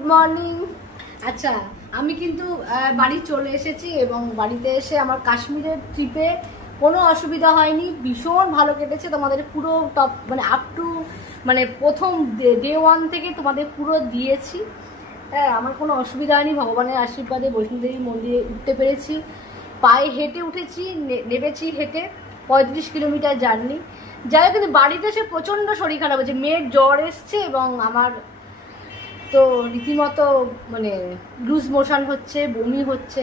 Good morning. আচ্ছা, আমি কিন্তু বাড়ি চলে এসেছি এবং বাড়িতে এসে আমার কাশ্মীরের ট্রিপে কোনো অসুবিধা হয়নি, ভীষণ ভালো কেটেছে। তোমাদের পুরো টপ মানে আপ টু মানে প্রথম ডে 1 থেকে তোমাদের পুরো দিয়েছি। হ্যাঁ, আমার কোনো অসুবিধা হয়নি, ভগবানের আশীর্বাদে বৈষ্ণোদেবী মন্দিরে উঠতে পেরেছি। পায়ে হেঁটে উঠেছি, নেমেছি হেঁটে, 35 কিলোমিটার জার্নি। যাই হোক, কিন্তু বাড়িতে এসে প্রচণ্ড শরীর খারাপ হচ্ছে, মেয়ের জ্বর এসছে এবং আমার তো রীতিমতো মানে লুজ মোশন হচ্ছে, বমি হচ্ছে,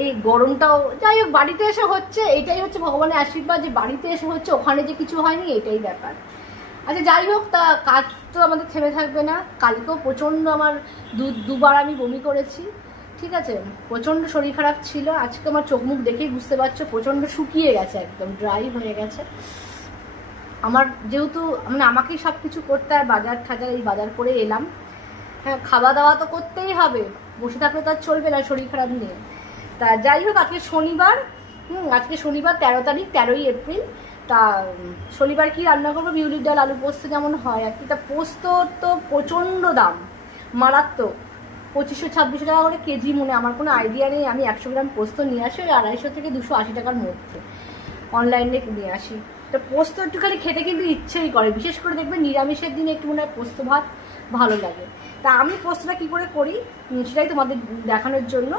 এই গরমটাও। যাই হোক, বাড়িতে এসে হচ্ছে, এটাই হচ্ছে ভগবানের আশীর্বাদ যে বাড়িতে এসে হচ্ছে, ওখানে যে কিছু হয়নি এটাই ব্যাপার। আচ্ছা, যাই হোক, তা কাজ তো আমাদের থেমে থাকবে না। কালকেও প্রচণ্ড আমার দুবার আমি বমি করেছি, ঠিক আছে, প্রচণ্ড শরীর খারাপ ছিল। আজকে আমার চোখ মুখ দেখেই বুঝতে পারছো প্রচণ্ড শুকিয়ে গেছে, একদম ড্রাই হয়ে গেছে। আমার যেহেতু মানে আমাকেই সব কিছু করতে হয়, বাজার ঠাজার এই বাজার করে এলাম। হ্যাঁ, খাওয়া দাওয়া তো করতেই হবে, বসে থাকলে তো আর চলবে না শরীর খারাপ নিয়ে। তা যাই হোক, আজকে শনিবার, আজকে শনিবার 13 তারিখ, 13ই এপ্রিল। তা শনিবার কি রান্না করবো, বিউলির ডাল আলু পোস্ত যেমন হয় আর কি। তা পোস্ত তো প্রচণ্ড দাম, মারাত্মক, 2500-2600 টাকা করে কেজি মনে। আমার কোনো আইডিয়া নেই, আমি 100 গ্রাম পোস্ত নিয়ে আসি ওই 250 থেকে 280 টাকার মধ্যে, অনলাইনে নিয়ে আসি। তো পোস্ত একটুখানি খেতে কিন্তু ইচ্ছেই করে, বিশেষ করে দেখবে নিরামিষের দিনে একটু মনে হয় পোস্ত ভাত ভালো লাগে। তা আমি পোস্তটা কী করে করি সেটাই তোমাদের দেখানোর জন্য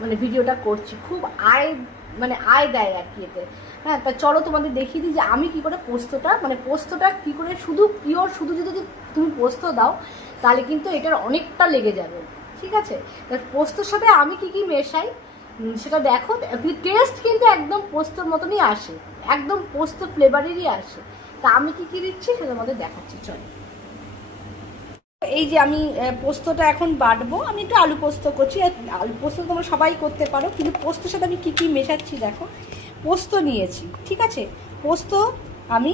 মানে ভিডিওটা করছি। খুব আয় দেয় আর কি এতে। হ্যাঁ, তা চলো তোমাদের দেখিয়ে দিই যে আমি কী করে পোস্তটা কী করে শুধু পিওর, শুধু যদি তুমি পোস্ত দাও তাহলে কিন্তু এটার অনেকটা লেগে যাবে, ঠিক আছে। পোস্তর সাথে আমি কি মেশাই সেটা দেখো, টেস্ট কিন্তু একদম পোস্তর মতনই আসে, একদম পোস্ত ফ্লেভারেরই আসে। তা আমি কি দিচ্ছি সেটা তোমাদের দেখাচ্ছি, চলো। এই যে আমি পোস্তটা এখন বাটবো, আমি একটু আলু পোস্ত করছি। আলু পোস্ত তোমরা সবাই করতে পারো, কিন্তু পোস্তর সাথে আমি কি মেশাচ্ছি দেখো। পোস্ত নিয়েছি, ঠিক আছে, পোস্ত আমি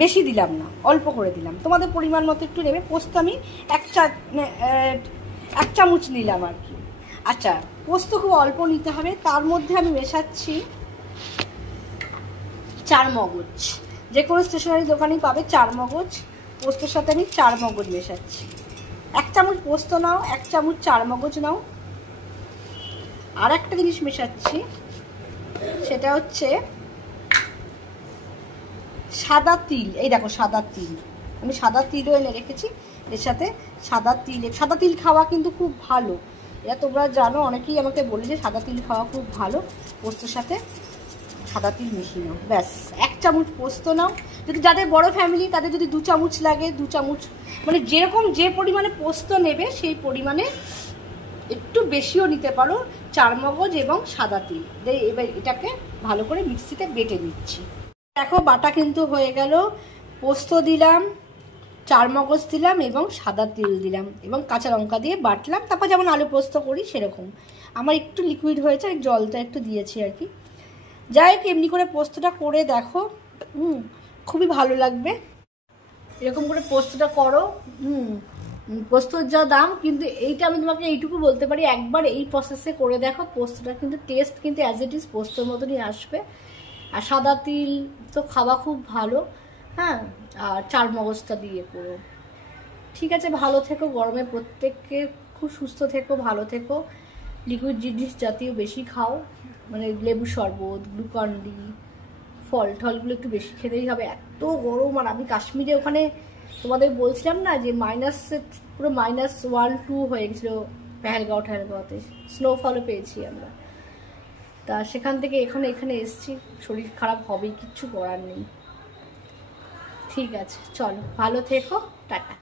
বেশি দিলাম না, অল্প করে দিলাম, তোমাদের পরিমাণ মতো একটু নেবে। পোস্ত আমি 1 চামচ নিলাম আর কি। আচ্ছা, পোস্ত খুব অল্প নিতে হবে। তার মধ্যে আমি মেশাচ্ছি 4 মগজ, যে কোনো স্টেশনারি দোকানেই পাবে 4 মগজ। পোস্তর সাথে আমি 4 মগজ মেশাচ্ছি। 1 চামচ পোস্ত নাও, 1 চামচ 4 মগজ নাও। আর একটা জিনিস মেশাচ্ছি, সেটা হচ্ছে সাদা তিল। এই দেখো সাদা তিল, আমি সাদা তিলও এনে রেখেছি এর সাথে। সাদা তিল খাওয়া কিন্তু খুব ভালো, এটা তোমরা জানো, অনেকেই আমাকে বলে যে সাদা তিল খাওয়া খুব ভালো। পোস্তর সাথে সাদা তিল মিশিয়ে নাও, ব্যাস। 1 চামচ পোস্ত নাও। যদি যাদের বড় ফ্যামিলি তাদের যদি 2 চামচ লাগে, 2 চামচ, মানে যেরকম যে পরিমাণে পোস্ত নেবে সেই পরিমাণে একটু বেশিও নিতে পারো। 4 মগজ এবং সাদা তিল, এবার এটাকে ভালো করে মিক্সিতে বেটে নিচ্ছি। দেখো বাটা কিন্তু হয়ে গেল। পোস্ত দিলাম, 4 মগজ দিলাম এবং সাদা তিল দিলাম এবং কাঁচা লঙ্কা দিয়ে বাটলাম। তারপর যেমন আলু পোস্ত করি সেরকম। আমার একটু লিকুইড হয়েছে, জলটা একটু দিয়েছি আর কি। যাই হোক, এমনি করে পোস্তটা করে দেখো, খুবই ভালো লাগবে। এরকম করে পোস্তটা করো। পোস্তর যা দাম, কিন্তু এইটা আমি তোমাকে এইটুকু বলতে পারি, একবার এই প্রসেসে করে দেখো, পোস্তটা কিন্তু টেস্ট কিন্তু অ্যাজ ইট ইজ পোস্তর মতনই আসবে। আর সাদা তিল তো খাওয়া খুব ভালো। হ্যাঁ, আর 4 মগজটা দিয়ে করো, ঠিক আছে। ভালো থেকো, গরমে প্রত্যেককে খুব সুস্থ থেকো, ভালো থেকো। লিকুইড জিনিস জাতীয় বেশি খাও, মানে লেবু শরবত, গ্লুকন-ডি, ফল টলগুলো একটু বেশি খেতেই হবে, এত গরম। আর আমি কাশ্মীরে ওখানে তোমাদের বলছিলাম না যে পুরো -1-2 হয়ে গেছিলো পেহেলগাঁওতে, স্নোফলও পেয়েছি আমরা। তা সেখান থেকে এখানে এসছি, শরীর খারাপ হবেই, কিচ্ছু করার নেই। ঠিক আছে, চলো, ভালো থেকো, টাটা।